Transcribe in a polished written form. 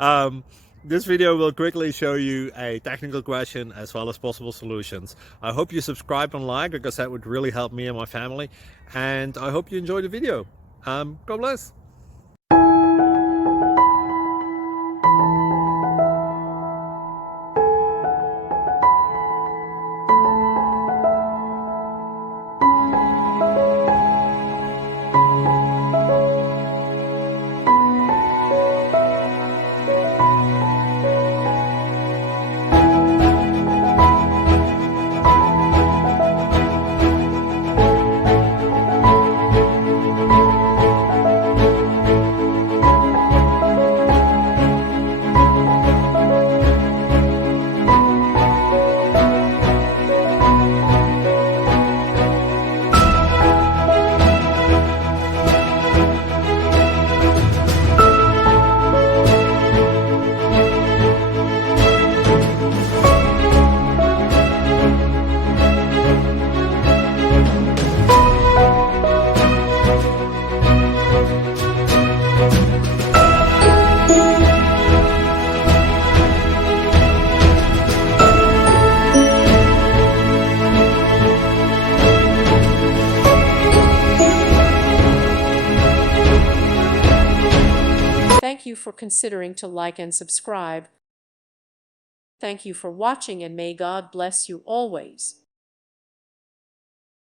um, this video will quickly show you a technical question as well as possible solutions. I hope you subscribe and like, because that would really help me and my family. And I hope you enjoy the video. God bless. Thank you for considering to like and subscribe. Thank you for watching, and may God bless you always.